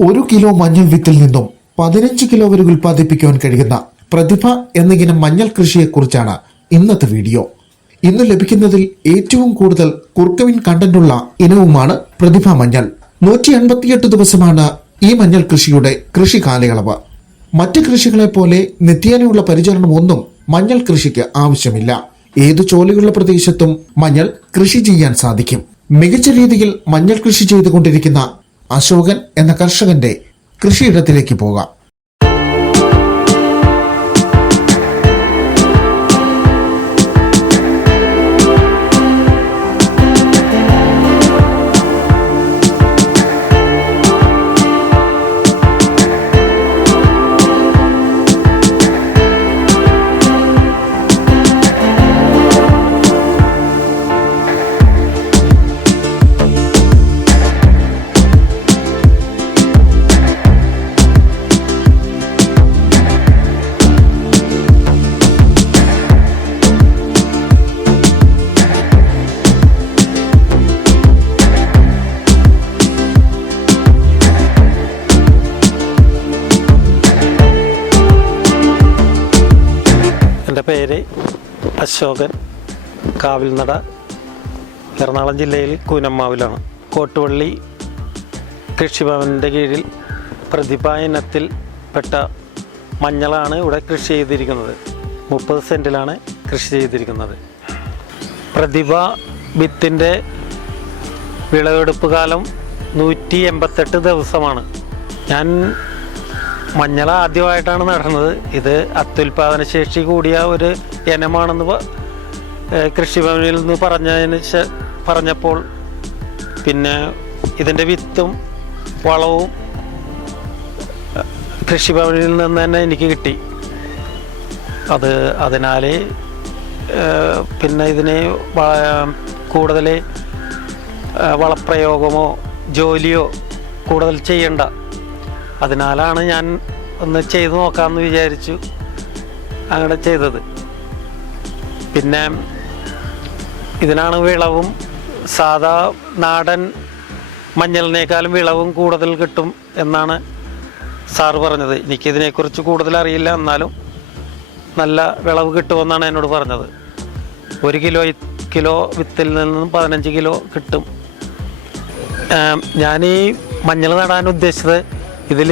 ഒരു കിലോ മഞ്ഞൾ വിത്തിൽ നിന്നും പതിനഞ്ച് കിലോ വരെ ഉൽപ്പാദിപ്പിക്കുവാൻ കഴിയുന്ന പ്രതിഭ എന്നിങ്ങനെ മഞ്ഞൾ കൃഷിയെക്കുറിച്ചാണ് ഇന്നത്തെ വീഡിയോ. ഇന്ന് ലഭിക്കുന്നതിൽ ഏറ്റവും കൂടുതൽ കുർക്കവിൻ കണ്ടന്റുള്ള ഇനവുമാണ് പ്രതിഭ മഞ്ഞൾ. നൂറ്റി എൺപത്തിയെട്ട് ദിവസമാണ് ഈ മഞ്ഞൾ കൃഷിയുടെ കൃഷി കാലയളവ്. മറ്റ് കൃഷികളെ പോലെ നിത്യേനയുള്ള പരിചരണം ഒന്നും മഞ്ഞൾ കൃഷിക്ക് ആവശ്യമില്ല. ഏതു ചോലയുള്ള പ്രദേശത്തും മഞ്ഞൾ കൃഷി ചെയ്യാൻ സാധിക്കും. മികച്ച രീതിയിൽ മഞ്ഞൾ കൃഷി ചെയ്തുകൊണ്ടിരിക്കുന്ന അശോകൻ എന്ന കർഷകന്റെ കൃഷിയിടത്തിലേക്ക് പോകാം. അശോകൻ കാവിൽനട എറണാകുളം ജില്ലയിൽ കൂനമ്മാവിലാണ്. കോട്ടുവള്ളി കൃഷിഭവന്റെ കീഴിൽ പ്രതിഭ ഇനത്തിൽ പെട്ട മഞ്ഞളാണ് ഇവിടെ കൃഷി ചെയ്തിരിക്കുന്നത്. മുപ്പത് സെന്റിലാണ് കൃഷി ചെയ്തിരിക്കുന്നത്. പ്രതിഭ വിത്തിന്റെ വിളവെടുപ്പ് കാലം നൂറ്റി എൺപത്തെട്ട് ദിവസമാണ്. ഞാൻ മഞ്ഞൾ ആദ്യമായിട്ടാണ് നടന്നത്. ഇത് അത്യുൽപാദന ശേഷി കൂടിയ ഒരു ഇനമാണെന്ന് കൃഷിഭവനിൽ നിന്ന് പറഞ്ഞതിന് പറഞ്ഞപ്പോൾ പിന്നെ ഇതിന്റെ വിത്തും വളവും കൃഷിഭവനിൽ നിന്ന് തന്നെ എനിക്ക് കിട്ടി. അത് അതിനാൽ പിന്നെ ഇതിന് കൂടുതൽ വളപ്രയോഗമോ ജോലിയോ കൂടുതൽ ചെയ്യണ്ട അതിനാലാണ് ഞാൻ ഒന്ന് ചെയ്തു നോക്കാമെന്ന് വിചാരിച്ചു അങ്ങനെ ചെയ്തത്. പിന്നെ ഇതിനാണ് വിളവും സാധാ നാടൻ മഞ്ഞളിനേക്കാളും വിളവും കൂടുതൽ കിട്ടും എന്നാണ് സാറ് പറഞ്ഞത്. എനിക്കിതിനെക്കുറിച്ച് കൂടുതൽ അറിയില്ല. എന്നാലും നല്ല വിളവ് കിട്ടുമെന്നാണ് എന്നോട് പറഞ്ഞത്. ഒരു കിലോ കിലോ വിത്തിൽ നിന്നും പതിനഞ്ച് കിലോ കിട്ടും. ഞാൻ ഈ മഞ്ഞൾ നടാൻ ഉദ്ദേശിച്ചത് ഇതിൽ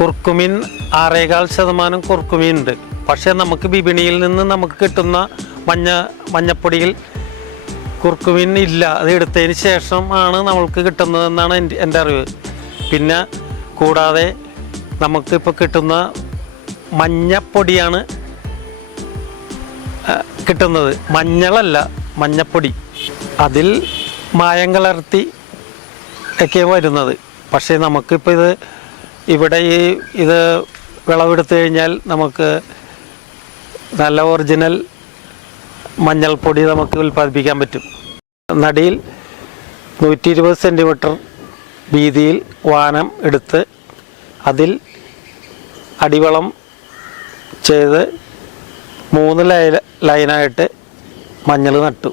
കുർക്കുമീൻ ആറേകാൽ ശതമാനം കുർക്കുമീൻ ഉണ്ട് പക്ഷേ നമുക്ക് വിപണിയിൽ നിന്ന് നമുക്ക് കിട്ടുന്ന മഞ്ഞ മഞ്ഞപ്പൊടിയിൽ കുർക്കുമീൻ ഇല്ല. അത് എടുത്തതിന് ശേഷം ആണ് നമ്മൾക്ക് കിട്ടുന്നതെന്നാണ് എന്റെ എന്റെ അറിവ്. പിന്നെ കൂടാതെ നമുക്കിപ്പോൾ കിട്ടുന്ന മഞ്ഞപ്പൊടിയാണ് കിട്ടുന്നത്. മഞ്ഞളല്ല മഞ്ഞപ്പൊടി. അതിൽ മായം കലർത്തി ഒക്കെ വരുന്നത്. പക്ഷേ നമുക്കിപ്പോൾ ഇത് ഇവിടെ ഈ ഇത് വിളവെടുത്തു കഴിഞ്ഞാൽ നമുക്ക് നല്ല ഒറിജിനൽ മഞ്ഞൾപ്പൊടി നമുക്ക് ഉൽപ്പാദിപ്പിക്കാൻ പറ്റും. നടിയിൽ നൂറ്റി ഇരുപത് സെന്റിമീറ്റർ വീതിയിൽ വാനം എടുത്ത് അതിൽ അടിവളം ചെയ്ത് മൂന്ന് ലൈ ലൈനായിട്ട് മഞ്ഞൾ നട്ടു.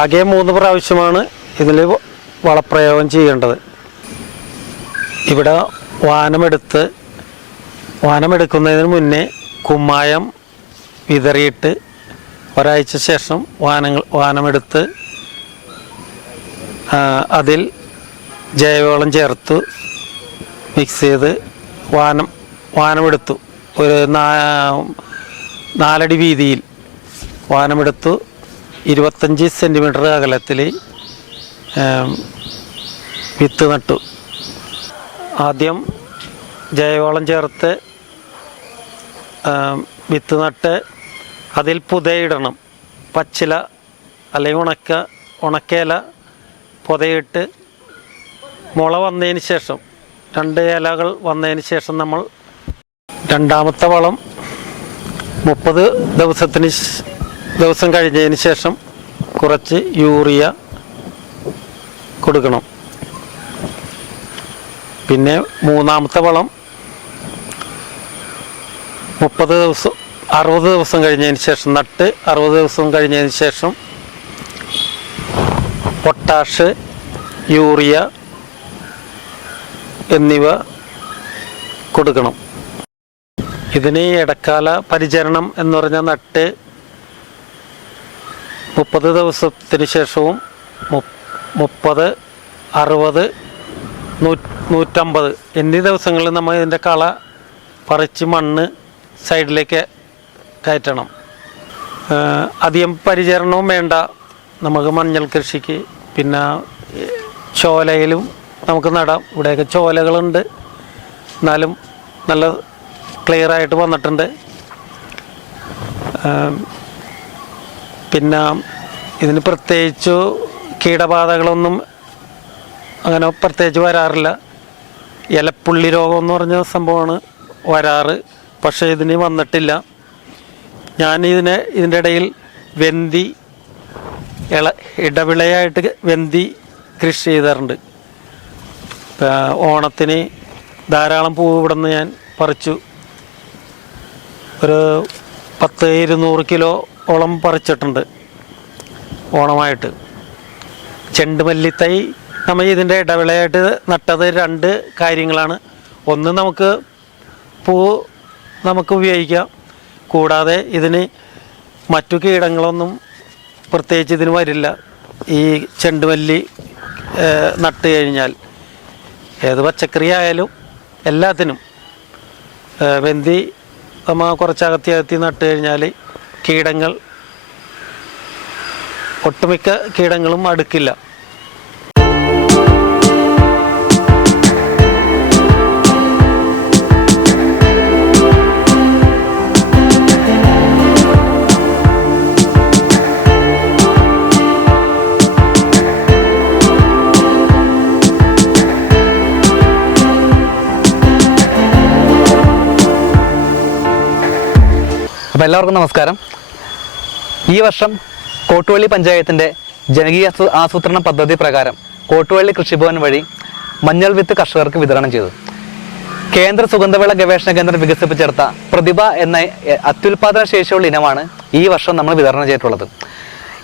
ആകെ മൂന്ന് പ്രാവശ്യമാണ് ഇതിൽ വളപ്രയോഗം ചെയ്യേണ്ടത്. ഇവിടെ വാനമെടുത്ത് വാനമെടുക്കുന്നതിന് മുന്നേ കുമ്മായം വിതറിയിട്ട് ഒരാഴ്ച ശേഷം വാനങ്ങൾ വാനമെടുത്ത് അതിൽ ജൈവവളം ചേർത്ത് മിക്സ് ചെയ്ത് വാനം വാനമെടുത്തു. ഒരു നാലടി വീതിയിൽ വാനമെടുത്തു. ഇരുപത്തഞ്ച് സെന്റിമീറ്റർ അകലത്തിൽ വിത്ത് നട്ടു. ആദ്യം ജൈവവളം ചേർത്ത് വിത്ത് നട്ട് അതിൽ പുതയിടണം. പച്ചില അല്ലെങ്കിൽ ഉണക്ക ഉണക്കേല പുതയിട്ട് മുള വന്നതിന് ശേഷം രണ്ട് ഇലകൾ വന്നതിന് ശേഷം നമ്മൾ രണ്ടാമത്തെ വളം മുപ്പത് ദിവസത്തിന് ദിവസം കഴിഞ്ഞതിന് ശേഷം കുറച്ച് യൂറിയ കൊടുക്കണം. പിന്നെ മൂന്നാമത്തെ വളം മുപ്പത് ദിവസം അറുപത് ദിവസം കഴിഞ്ഞതിന് ശേഷം നട്ട് അറുപത് ദിവസം കഴിഞ്ഞതിന് ശേഷം പൊട്ടാഷ് യൂറിയ എന്നിവ കൊടുക്കണം. ഇതിന് ഇടക്കാല പരിചരണം എന്ന് പറഞ്ഞാൽ നട്ട് മുപ്പത് ദിവസത്തിന് ശേഷവും മുപ്പ് മുപ്പത് അറുപത് നൂ നൂറ്റമ്പത്. എന്നീ ദിവസങ്ങളിൽ നമ്മൾ ഇതിന്റെ കള പറിച്ച് മണ്ണ് സൈഡിലേക്ക് കയറ്റണം. അധികം പരിചരണവും വേണ്ട. നമുക്ക് മഞ്ഞൾ കൃഷിക്ക് പിന്നെ ചോലയിലും നമുക്ക് നടാം. ഇവിടെയൊക്കെ ചോലകളുണ്ട്. എന്നാലും നല്ല ക്ലിയർ ആയിട്ട് വന്നിട്ടുണ്ട്. പിന്നെ ഇതിന് പ്രത്യേകിച്ച് കീടബാധകളൊന്നും അങ്ങനെ പ്രത്യേകിച്ച് വരാറില്ല. ഇലപ്പുള്ളി രോഗം എന്ന് പറഞ്ഞ സംഭവമാണ്. വരാറ്. പക്ഷേ ഇതിന് വന്നിട്ടില്ല. ഞാൻ ഇതിനെ ഇതിന്റെ ഇടയിൽ വെന്തി ഇള ഇടവിളയായിട്ട് വെന്തി കൃഷി ചെയ്തിട്ടുണ്ട് ഓണത്തിന് ധാരാളം പൂവ് ഇവിടെ നിന്ന് ഞാൻ പറിച്ചു. ഒരു പത്ത് ഇരുന്നൂറ് കിലോ ഓളം പറിച്ചിട്ടുണ്ട്. ഓണമായിട്ട്. ചെണ്ടുമല്ലിത്തൈ നമ്മൾ ഇതിന്റെ ഇടവിളയായിട്ട് നട്ടത് രണ്ട് കാര്യങ്ങളാണ്. ഒന്ന് നമുക്ക് പൂ നമുക്ക് ഉപയോഗിക്കാം. കൂടാതെ ഇതിന് മറ്റു കീടങ്ങളൊന്നും പ്രത്യേകിച്ച് ഇതിന് വരില്ല. ഈ ചെണ്ടുമല്ലി നട്ട് കഴിഞ്ഞാൽ. ഏത് പച്ചക്കറി ആയാലും എല്ലാത്തിനും. വെന്തി നമ്മൾ കുറച്ചകത്തി അകത്തി നട്ട് കഴിഞ്ഞാൽ കീടങ്ങൾ ഒട്ടുമിക്ക കീടങ്ങളും അടുക്കില്ല. അപ്പോൾ എല്ലാവർക്കും നമസ്കാരം. ഈ വർഷം കോട്ടുവള്ളി പഞ്ചായത്തിന്റെ ജനകീയ ആസൂ- ആസൂത്രണ പദ്ധതി പ്രകാരം കോട്ടുവള്ളി കൃഷിഭവൻ വഴി മഞ്ഞൾ വിത്ത് കർഷകർക്ക് വിതരണം ചെയ്തു. കേന്ദ്ര സുഗന്ധവിള ഗവേഷണ കേന്ദ്രം വികസിപ്പിച്ചെടുത്ത പ്രതിഭ എന്ന അത്യുൽപാദന ശേഷിയുള്ള ഇനമാണ് ഈ വർഷം നമ്മൾ വിതരണം ചെയ്തിട്ടുള്ളത്.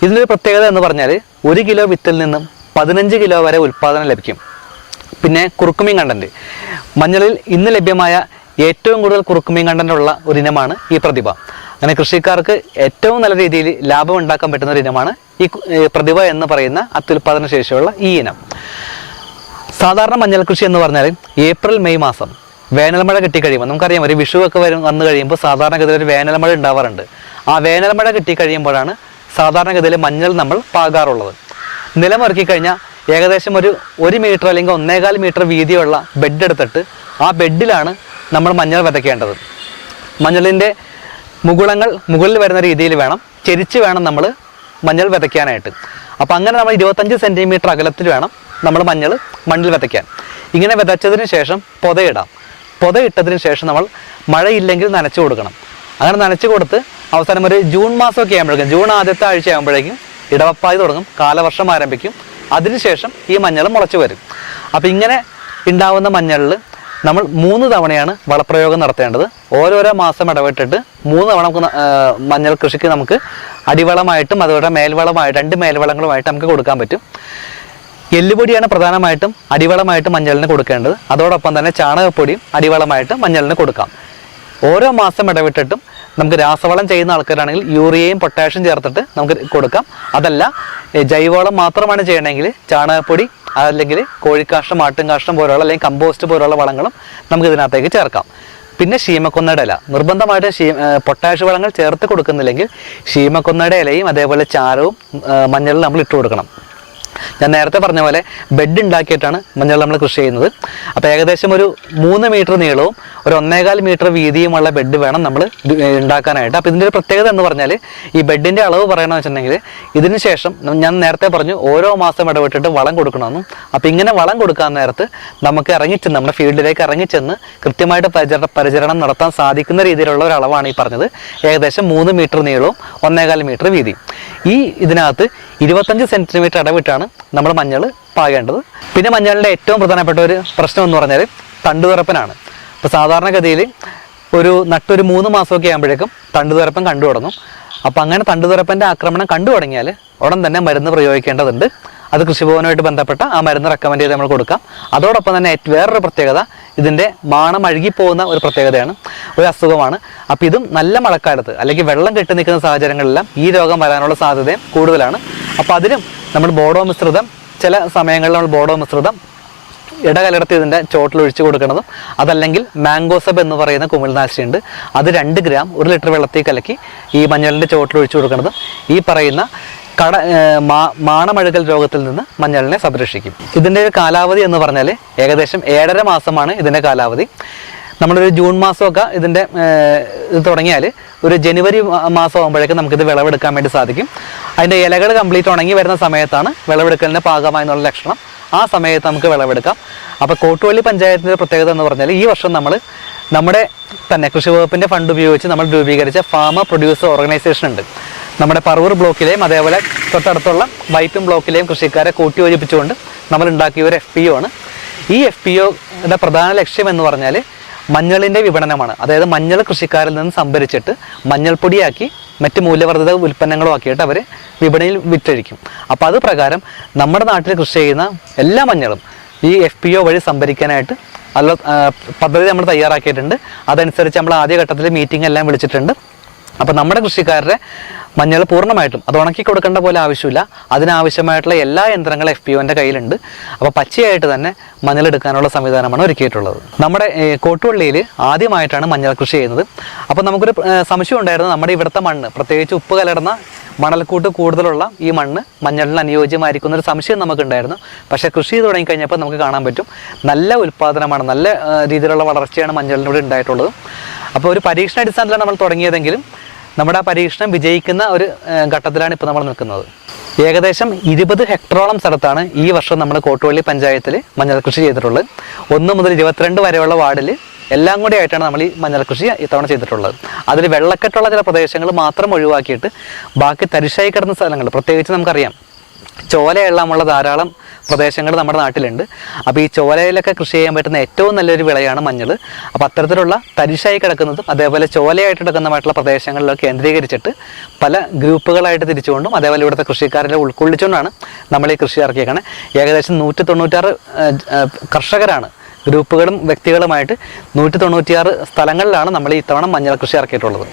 ഇതിന്റെ ഒരു പ്രത്യേകത എന്ന് പറഞ്ഞാൽ ഒരു കിലോ വിത്തിൽ നിന്നും പതിനഞ്ച് കിലോ വരെ ഉൽപാദനം ലഭിക്കും. പിന്നെ കുറുക്കുമീൻ കണ്ടന്റ് മഞ്ഞളിൽ ഇന്ന് ലഭ്യമായ ഏറ്റവും കൂടുതൽ കുറുക്കുമീൻ കണ്ടന്റ് ഉള്ള ഒരു ഇനമാണ് ഈ പ്രതിഭ. അങ്ങനെ കൃഷിക്കാർക്ക് ഏറ്റവും നല്ല രീതിയിൽ ലാഭം ഉണ്ടാക്കാൻ പറ്റുന്ന ഒരു ഇനമാണ് ഈ പ്രതിഭ എന്ന് പറയുന്ന അത്യുൽപാദന ശേഷിയുള്ള ഈ ഇനം. സാധാരണ മഞ്ഞൾ കൃഷി എന്ന് പറഞ്ഞാൽ ഏപ്രിൽ മെയ് മാസം വേനൽമഴ കിട്ടിക്കഴിയുമ്പോൾ നമുക്കറിയാം ഒരു വിഷുവൊക്കെ വരും വന്നു കഴിയുമ്പോൾ സാധാരണഗതിയിൽ ഒരു വേനൽമഴ ഉണ്ടാവാറുണ്ട്. ആ വേനൽമഴ കിട്ടിക്കഴിയുമ്പോഴാണ് സാധാരണഗതിയിൽ മഞ്ഞൾ നമ്മൾ പാകാറുള്ളത്. നിലമിറക്കി കഴിഞ്ഞാൽ ഏകദേശം ഒരു ഒരു മീറ്റർ അല്ലെങ്കിൽ ഒന്നേകാൽ മീറ്റർ വീതിയുള്ള ബെഡ് എടുത്തിട്ട് ആ ബെഡിലാണ് നമ്മൾ മഞ്ഞൾ വിതയ്ക്കേണ്ടത്. മഞ്ഞളിന്റെ മുകുളങ്ങൾ മുകളിൽ വരുന്ന രീതിയിൽ വേണം. ചെരിച്ച് വേണം നമ്മൾ മഞ്ഞൾ വിതയ്ക്കാനായിട്ട്. അപ്പോൾ അങ്ങനെ നമ്മൾ ഇരുപത്തഞ്ച് സെന്റിമീറ്റർ അകലത്തിൽ വേണം നമ്മൾ മഞ്ഞൾ മണ്ണിൽ വിതയ്ക്കാൻ. ഇങ്ങനെ വിതച്ചതിന് ശേഷം പൊതയിടാം. പൊതയിട്ടതിന് ശേഷം നമ്മൾ മഴയില്ലെങ്കിൽ നനച്ചു കൊടുക്കണം. അങ്ങനെ നനച്ചു കൊടുത്ത് അവസാനം ഒരു ജൂൺ മാസമൊക്കെ ആകുമ്പോഴേക്കും ജൂൺ ആദ്യത്തെ ആഴ്ച ആകുമ്പോഴേക്കും ഇടവപ്പായി തുടങ്ങും. കാലവർഷം ആരംഭിക്കും. അതിനുശേഷം ഈ മഞ്ഞൾ മുളച്ചു വരും. അപ്പോൾ ഇങ്ങനെ ഉണ്ടാവുന്ന മഞ്ഞളിൽ നമ്മൾ മൂന്ന് തവണയാണ് വളപ്രയോഗം നടത്തേണ്ടത്. ഓരോരോ മാസം ഇടവിട്ടിട്ട് മൂന്ന് തവണ നമുക്ക് മഞ്ഞൾ കൃഷിക്ക് നമുക്ക് അടിവളമായിട്ടും അതുപോലെ മേൽവളമായിട്ട് രണ്ട് മേൽവളങ്ങളുമായിട്ട് നമുക്ക് കൊടുക്കാൻ പറ്റും. എല്ലുപൊടിയാണ് പ്രധാനമായിട്ടും അടിവളമായിട്ട് മഞ്ഞളിന് കൊടുക്കേണ്ടത്. അതോടൊപ്പം തന്നെ ചാണകപ്പൊടിയും അടിവളമായിട്ട് മഞ്ഞളിന് കൊടുക്കാം. ഓരോ മാസം ഇടവിട്ടിട്ടും നമുക്ക് രാസവളം ചെയ്യുന്ന ആൾക്കാരാണെങ്കിൽ യൂറിയയും പൊട്ടാഷ്യം ചേർത്തിട്ട് നമുക്ക് കൊടുക്കാം. അതല്ല ജൈവവളം മാത്രമാണ് ചെയ്യണമെങ്കിൽ ചാണകപ്പൊടി അല്ലെങ്കിൽ കോഴിക്കാഷ്ടം ആട്ടുംകാഷ്ടം പോലുള്ള അല്ലെങ്കിൽ കമ്പോസ്റ്റ് പോലുള്ള വളങ്ങളും നമുക്ക് ഇതിനകത്തേക്ക് ചേർക്കാം. പിന്നെ ശീമക്കൊന്നയുടെ ഇല. നിർബന്ധമായിട്ട് ശീ പൊട്ടാഷ് വളങ്ങൾ ചേർത്ത് കൊടുക്കുന്നില്ലെങ്കിൽ ശീമക്കൊന്നയുടെ ഇലയും അതേപോലെ ചാരവും മഞ്ഞളും നമ്മൾ ഇട്ട് കൊടുക്കണം. ഞാൻ നേരത്തെ പറഞ്ഞ പോലെ ബെഡ് ഉണ്ടാക്കിയിട്ടാണ് മഞ്ഞൾ നമ്മൾ കൃഷി ചെയ്യുന്നത്. അപ്പോൾ ഏകദേശം ഒരു മൂന്ന് മീറ്റർ നീളവും ഒരു ഒന്നേകാൽ മീറ്റർ വീതിയുമുള്ള ബെഡ് വേണം നമ്മൾ ഉണ്ടാക്കാനായിട്ട് അപ്പോൾ ഇതിന്റെ ഒരു പ്രത്യേകത എന്ന് പറഞ്ഞാൽ ഈ ബെഡിന്റെ അളവ് പറയണമെന്ന് വെച്ചിട്ടുണ്ടെങ്കിൽ ഇതിന് ശേഷം ഞാൻ നേരത്തെ പറഞ്ഞു ഓരോ മാസം ഇടവിട്ടിട്ട് വളം കൊടുക്കണമെന്നും. അപ്പോൾ ഇങ്ങനെ വളം കൊടുക്കാൻ നേരത്ത് നമുക്ക് ഇറങ്ങിച്ചെന്ന് നമ്മുടെ ഫീൽഡിലേക്ക് ഇറങ്ങിച്ചെന്ന് കൃത്യമായിട്ട് പരിചരണ പരിചരണം നടത്താൻ സാധിക്കുന്ന രീതിയിലുള്ള ഒരു അളവാണ് ഈ പറഞ്ഞത്. ഏകദേശം മൂന്ന് മീറ്റർ നീളവും ഒന്നേകാൽ മീറ്റർ വീതി ഈ ഇതിനകത്ത് ഇരുപത്തഞ്ച് സെന്റിമീറ്റർ ഇടവിട്ടാണ് നമ്മൾ മഞ്ഞൾ പാകേണ്ടത്. പിന്നെ മഞ്ഞളിന്റെ ഏറ്റവും പ്രധാനപ്പെട്ട ഒരു പ്രശ്നം എന്ന് പറഞ്ഞാൽ തണ്ടുതുറപ്പനാണ്. ഇപ്പോൾ സാധാരണഗതിയിൽ ഒരു നട്ടൊരു മൂന്ന് മാസമൊക്കെ ആകുമ്പോഴേക്കും തണ്ടുതുറപ്പൻ കണ്ടു തുടങ്ങും. അപ്പോൾ അങ്ങനെ തണ്ടുതുറപ്പന്റെ ആക്രമണം കണ്ടു തുടങ്ങിയാൽ ഉടൻ തന്നെ മരുന്ന് പ്രയോഗിക്കേണ്ടതുണ്ട്. അത് കൃഷിഭവനുമായിട്ട് ബന്ധപ്പെട്ട ആ മരുന്ന് റെക്കമെൻഡ് ചെയ്ത് നമ്മൾ കൊടുക്കാം. അതോടൊപ്പം തന്നെ വേറൊരു പ്രത്യേകത ഇതിന്റെ മാണം അഴുകിപ്പോകുന്ന ഒരു പ്രത്യേകതയാണ്. ഒരു അസുഖമാണ്. അപ്പോൾ ഇതും നല്ല മഴക്കാലത്ത് അല്ലെങ്കിൽ വെള്ളം കെട്ടി നിൽക്കുന്ന സാഹചര്യങ്ങളിലെല്ലാം ഈ രോഗം വരാനുള്ള സാധ്യതയും കൂടുതലാണ്. അപ്പോൾ അതിലും നമ്മൾ ബോഡോ മിശ്രിതം ചില സമയങ്ങളിൽ നമ്മൾ ബോഡോ മിശ്രിതം ഇടകലർത്തി ഇതിന്റെ ചോട്ടിൽ ഒഴിച്ചു കൊടുക്കുന്നതും അതല്ലെങ്കിൽ മാംഗോസബ് എന്ന് പറയുന്ന കുമിൾനാശിനി ഉണ്ട് അത് രണ്ട് ഗ്രാം ഒരു ലിറ്റർ വെള്ളത്തിൽ കലക്കി ഈ മഞ്ഞളിന്റെ ചോട്ടിൽ ഒഴിച്ചു കൊടുക്കുന്നതും ഈ പറയുന്ന കട മാണമഴുകൽ രോഗത്തിൽ നിന്ന് മഞ്ഞളിനെ സംരക്ഷിക്കും. ഇതിന്റെ ഒരു കാലാവധി എന്ന് പറഞ്ഞാൽ ഏകദേശം ഏഴര മാസമാണ് ഇതിന്റെ കാലാവധി. നമ്മളൊരു ജൂൺ മാസമൊക്കെ ഇതിന്റെ ഇത് തുടങ്ങിയാൽ ഒരു ജനുവരി മാസം ആകുമ്പോഴേക്കും നമുക്കിത് വിളവെടുക്കാൻ വേണ്ടി സാധിക്കും. അതിന്റെ ഇലകൾ കംപ്ലീറ്റ് ഉണങ്ങി വരുന്ന സമയത്താണ് വിളവെടുക്കലിന്റെ പാകമായി എന്നുള്ള ലക്ഷണം. ആ സമയത്ത് നമുക്ക് വിളവെടുക്കാം. അപ്പോൾ കോട്ടുവള്ളി പഞ്ചായത്തിന്റെ പ്രത്യേകത എന്ന് പറഞ്ഞാൽ ഈ വർഷം നമ്മൾ നമ്മുടെ തന്നെ കൃഷി വകുപ്പിന്റെ ഫണ്ട് ഉപയോഗിച്ച് നമ്മൾ രൂപീകരിച്ച ഫാമർ പ്രൊഡ്യൂസർ ഓർഗനൈസേഷൻ ഉണ്ട്. നമ്മുടെ പറവൂർ ബ്ലോക്കിലെയും അതേപോലെ തൊട്ടടുത്തുള്ള വൈപ്പിൻ ബ്ലോക്കിലെയും കൃഷിക്കാരെ കൂട്ടി യോജിപ്പിച്ചുകൊണ്ട് നമ്മൾ ഉണ്ടാക്കിയ ഒരു എഫ് പി ഒ ആണ്. ഈ എഫ് പി ഒയുടെ പ്രധാന ലക്ഷ്യം എന്ന് പറഞ്ഞാൽ മഞ്ഞളിന്റെ വിപണനമാണ്. അതായത് മഞ്ഞൾ കൃഷിക്കാരിൽ നിന്ന് സംഭരിച്ചിട്ട് മഞ്ഞൾപ്പൊടിയാക്കി മറ്റ് മൂല്യവർദ്ധിത ഉൽപ്പന്നങ്ങളും ആക്കിയിട്ട് അവർ വിപണിയിൽ വിറ്റഴിക്കും. അപ്പോൾ അത് പ്രകാരം നമ്മുടെ നാട്ടിൽ കൃഷി ചെയ്യുന്ന എല്ലാ മഞ്ഞളും ഈ എഫ് പി ഒ വഴി സംഭരിക്കാനായിട്ട് അല്ല പദ്ധതി നമ്മൾ തയ്യാറാക്കിയിട്ടുണ്ട്. അതനുസരിച്ച് നമ്മൾ ആദ്യ ഘട്ടത്തിൽ മീറ്റിംഗ് എല്ലാം വിളിച്ചിട്ടുണ്ട്. അപ്പോൾ നമ്മുടെ കൃഷിക്കാരുടെ മഞ്ഞൾ പൂർണമായിട്ടും അത് ഉണക്കി കൊടുക്കേണ്ട പോലെ ആവശ്യമില്ല. അതിനാവശ്യമായിട്ടുള്ള എല്ലാ യന്ത്രങ്ങളും എഫ് പി ഒന്റെ കയ്യിലുണ്ട്. അപ്പോൾ പച്ചയായിട്ട് തന്നെ മഞ്ഞൾ എടുക്കാനുള്ള സംവിധാനമാണ് ഒരുക്കിയിട്ടുള്ളത്. നമ്മുടെ കോട്ടുവള്ളിയിൽ ആദ്യമായിട്ടാണ് മഞ്ഞൾ കൃഷി ചെയ്യുന്നത്. അപ്പോൾ നമുക്കൊരു സംശയം ഉണ്ടായിരുന്നു. നമ്മുടെ ഇവിടുത്തെ മണ്ണ് പ്രത്യേകിച്ച് ഉപ്പ് കലർന്ന മണൽക്കൂട്ട് കൂടുതലുള്ള ഈ മണ്ണ് മഞ്ഞളിന് അനുയോജ്യമായിരിക്കുന്ന ഒരു സംശയം നമുക്കുണ്ടായിരുന്നു. പക്ഷേ കൃഷി തുടങ്ങിക്കഴിഞ്ഞപ്പോൾ നമുക്ക് കാണാൻ പറ്റും. നല്ല ഉൽപ്പാദനമാണ് നല്ല രീതിയിലുള്ള വളർച്ചയാണ് മഞ്ഞളിനോട് ഉണ്ടായിട്ടുള്ളത്. അപ്പോൾ ഒരു പരീക്ഷണ അടിസ്ഥാനത്തിലാണ് നമ്മൾ തുടങ്ങിയതെങ്കിലും നമ്മുടെ ആ പരീക്ഷണം വിജയിക്കുന്ന ഒരു ഘട്ടത്തിലാണ് ഇപ്പോൾ നമ്മൾ നിൽക്കുന്നത്. ഏകദേശം ഇരുപത് ഹെക്ടറോളം സ്ഥലത്താണ് ഈ വർഷം നമ്മൾ കോട്ടുവള്ളി പഞ്ചായത്തിൽ മഞ്ഞൾ കൃഷി ചെയ്തിട്ടുള്ളത്. ഒന്ന് മുതൽ ഇരുപത്തിരണ്ട് വരെയുള്ള വാർഡിൽ എല്ലാം കൂടി ആയിട്ടാണ് നമ്മൾ ഈ മഞ്ഞൾ കൃഷി ഇത്തവണ ചെയ്തിട്ടുള്ളത്. അതിൽ വെള്ളക്കെട്ടുള്ള ചില പ്രദേശങ്ങൾ മാത്രം ഒഴിവാക്കിയിട്ട് ബാക്കി തരിശായി കിടന്ന സ്ഥലങ്ങൾ പ്രത്യേകിച്ച് നമുക്കറിയാം. ചോലയെല്ലാമുള്ള ധാരാളം പ്രദേശങ്ങൾ നമ്മുടെ നാട്ടിലുണ്ട്. അപ്പോൾ ഈ ചോലയിലൊക്കെ കൃഷി ചെയ്യാൻ പറ്റുന്ന ഏറ്റവും നല്ലൊരു വിളയാണ് മഞ്ഞൾ. അപ്പോൾ അത്തരത്തിലുള്ള തരിശായി കിടക്കുന്നതും അതേപോലെ ചോലയായിട്ട് കിടക്കുന്നതുമായിട്ടുള്ള പ്രദേശങ്ങളിലൊക്കെ കേന്ദ്രീകരിച്ചിട്ട് പല ഗ്രൂപ്പുകളായിട്ട് തിരിച്ചുകൊണ്ടും അതേപോലെ ഇവിടുത്തെ കൃഷിക്കാരെ ഉൾക്കൊള്ളിച്ചുകൊണ്ടാണ് നമ്മൾ ഈ കൃഷി ഇറക്കിയേക്കണേ. ഏകദേശം നൂറ്റി തൊണ്ണൂറ്റാറ് കർഷകരാണ്. ഗ്രൂപ്പുകളും വ്യക്തികളുമായിട്ട് നൂറ്റി തൊണ്ണൂറ്റിയാറ് സ്ഥലങ്ങളിലാണ് നമ്മൾ ഇത്തവണ മഞ്ഞൾ കൃഷി ഇറക്കിയിട്ടുള്ളത്.